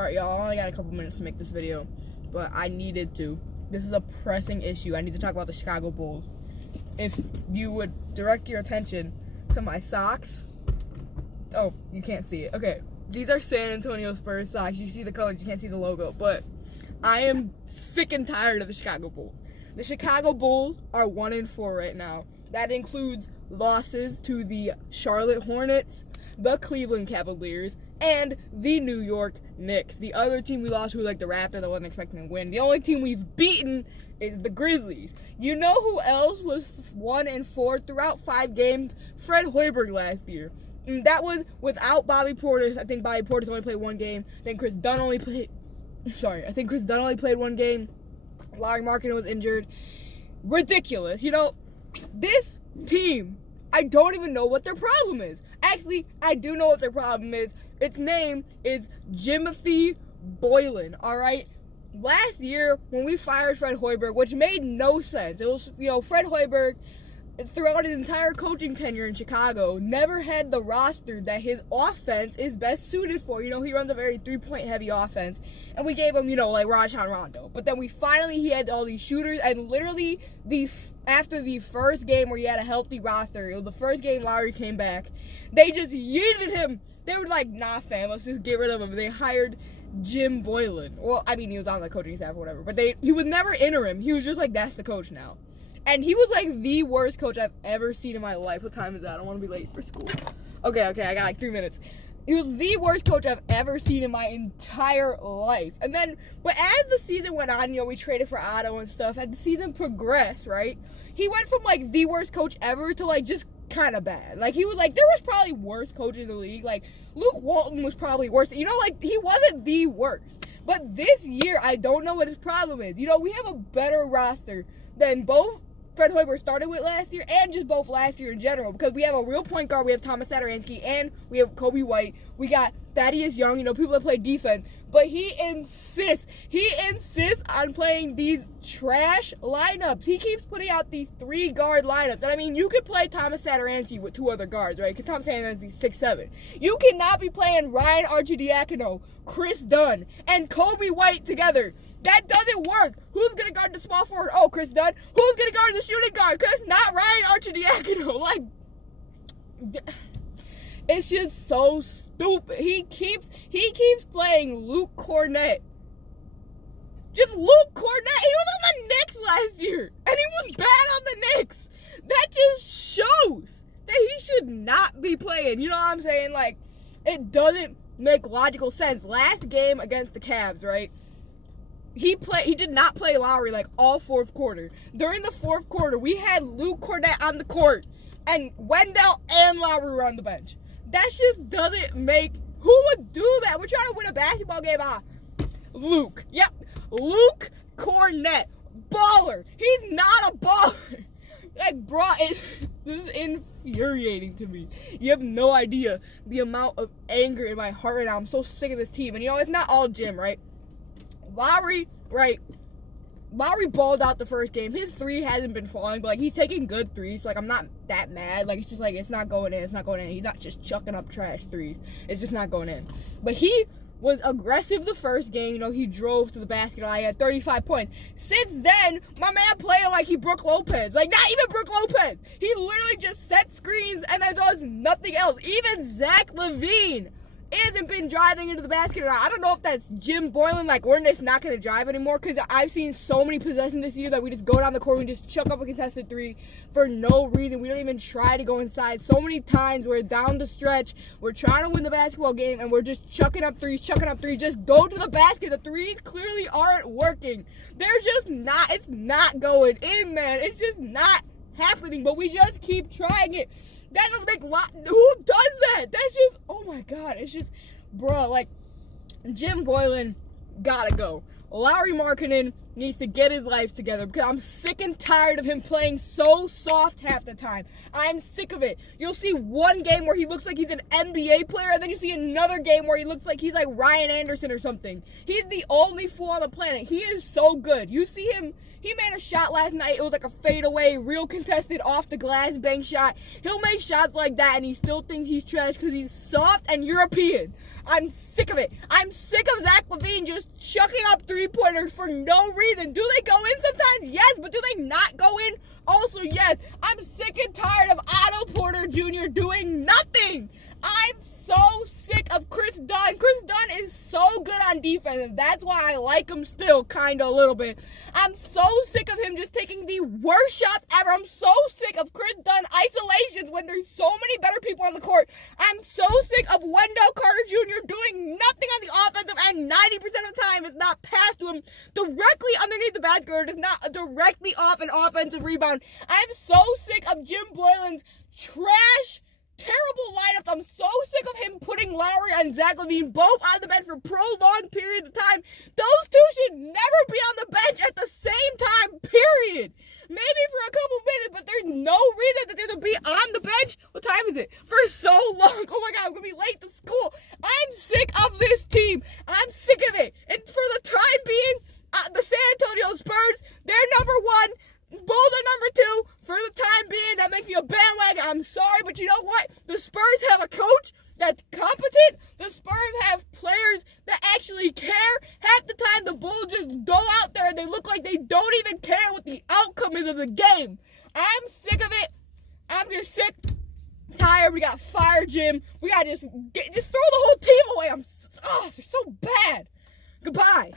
Alright, y'all, I only got a couple minutes to make this video, but I needed to. This is a pressing issue. I need to talk about the Chicago Bulls. If you would direct your attention to my socks. Oh, you can't see it. Okay, these are San Antonio Spurs socks. You see the colors, you can't see the logo, but I am sick and tired of the Chicago Bulls. The Chicago Bulls are 1-4 right now. That includes losses to the Charlotte Hornets, the Cleveland Cavaliers, and the New York Knicks. The other team we lost to was like the Raptors. I wasn't expecting to win. The only team we've beaten is the Grizzlies. You know who else was 1-4 throughout 5 games? Fred Hoiberg last year. And that was without Bobby Portis. I think Bobby Portis only played 1 game. I think Chris Dunn only played 1 game. Lauri Markkanen was injured. Ridiculous. You know, this team, I don't even know what their problem is. Actually, I do know what their problem is. Its name is Jimothy Boylen, all right? Last year, when we fired Fred Hoiberg, which made no sense. It was, Fred Hoiberg, throughout his entire coaching tenure in Chicago, never had the roster that his offense is best suited for. He runs a very 3-point heavy offense, and we gave him, like Rajon Rondo. But then he had all these shooters, and literally after the first game where he had a healthy roster, it was the first game Lauri came back, they just yeeted him. They were like, nah, fam, let's just get rid of him. They hired Jim Boylen. Well, I mean, he was on the coaching staff or whatever, but he was never interim. He was just like, that's the coach now. And he was like the worst coach I've ever seen in my life. What time is that? I don't want to be late for school. Okay, I got like 3 minutes. He was the worst coach I've ever seen in my entire life. But as the season went on, we traded for Otto and stuff. As the season progressed, right? He went from like the worst coach ever to like just kind of bad. Like he was like, there was probably worse coaches in the league. Like Luke Walton was probably worse. He wasn't the worst. But this year, I don't know what his problem is. We have a better roster than both Fred Hoiberg started with last year and just both last year in general, because we have a real point guard. We have Thomas Satoransky and we have Kobe White. We got Thaddeus Young, people that play defense. But he insists on playing these trash lineups. He keeps putting out these 3-guard lineups. And I mean, you could play Thomas Satoransky with 2 other guards, right? Because Thomas Satoransky's 6'7". You cannot be playing Ryan Arcidiacono, Chris Dunn, and Kobe White together. That doesn't work. Who's going to guard the small forward? Oh, Chris Dunn. Who's going to guard the shooting guard? Because not Ryan Arcidiacono. Like, it's just so stupid. He keeps playing Luke Cornett. Just Luke Cornett. He was on the Knicks last year. And he was bad on the Knicks. That just shows that he should not be playing. You know what I'm saying? Like, it doesn't make logical sense. Last game against the Cavs, right? He did not play Lauri like all fourth quarter. During the fourth quarter, we had Luke Cornett on the court, and Wendell and Lauri were on the bench. That just doesn't make. Who would do that? We're trying to win a basketball game. Luke. Yep, Luke Cornett, baller. He's not a baller. Like, bro, this is infuriating to me. You have no idea the amount of anger in my heart right now. I'm so sick of this team, and it's not all Jim, right? Lauri balled out the first game. His 3 hasn't been falling, but like he's taking good 3s. Like, I'm not that mad. Like, it's just like it's not going in. He's not just chucking up trash 3s. It's just not going in. But he was aggressive the first game. He drove to the basket. I had 35 points. Since then, my man playing like he Brook Lopez. Like, not even Brook Lopez. He literally just sets screens and then does nothing else. Even Zach LaVine hasn't been driving into the basket. I don't know if that's Jim Boylen, like, we're just not going to drive anymore, because I've seen so many possessions this year that we just go down the court and just chuck up a contested 3 for no reason. We don't even try to go inside. So many times we're down the stretch, we're trying to win the basketball game, and we're just chucking up threes. Just go to the basket. The 3s clearly aren't working. They're just not, it's not going in, man. It's just not happening, but we just keep trying it. That doesn't make who does that? That's just, oh my God. It's just, bro, like, Jim Boylen gotta go. Lauri Markkanen needs to get his life together, because I'm sick and tired of him playing so soft half the time. I'm sick of it. You'll see one game where he looks like he's an NBA player, and then you see another game where he looks like he's like Ryan Anderson or something. He's the only fool on the planet. He is so good. You see him, he made a shot last night. It was like a fadeaway, real contested, off the glass bank shot. He'll make shots like that, and he still thinks he's trash because he's soft and European. I'm sick of it. I'm sick of of Zach LaVine just chucking up three-pointers for no reason. Do they go in sometimes? Yes, but do they not go in? Also, yes. I'm sick and tired of Otto Porter Jr. doing nothing. I'm so sick of Chris Dunn. Chris Dunn is so good on defense, and that's why I like him still, kind of a little bit. I'm so sick of him just taking the worst shots ever. I'm so sick of Chris Dunn isolations when there's so many better people on the court. I'm so sick of Wendell Carter Jr. doing nothing on the offensive end 90% of the time. It's not passed to him directly underneath the basket, or it's not directly off an offensive rebound. I'm so sick of Jim Boylan's trash, terrible lineup. I'm so sick of him putting Lauri and Zach LaVine both on the bench for prolonged periods of time. Those two should never be on the bench at the same time, period. Maybe for a couple minutes, but there's no reason that they're going to be on the bench. What time is it? For so long. Oh my God, I'm going to be late to school. I'm sick of this team. I'm sick of it. And for the time being, the San Antonio Spurs, they're number one. Bulls are number two. For the time being, that makes me a bandwagon. I'm sorry, but you know what? The Spurs have a coach that's competent. The Spurs have players that actually care. Half the time, the Bulls just go out there and they look like they don't even care what the outcome is of the game. I'm sick of it. I'm just sick, tired. We got fire, Jim. We got to just throw the whole team away. They're so bad. Goodbye.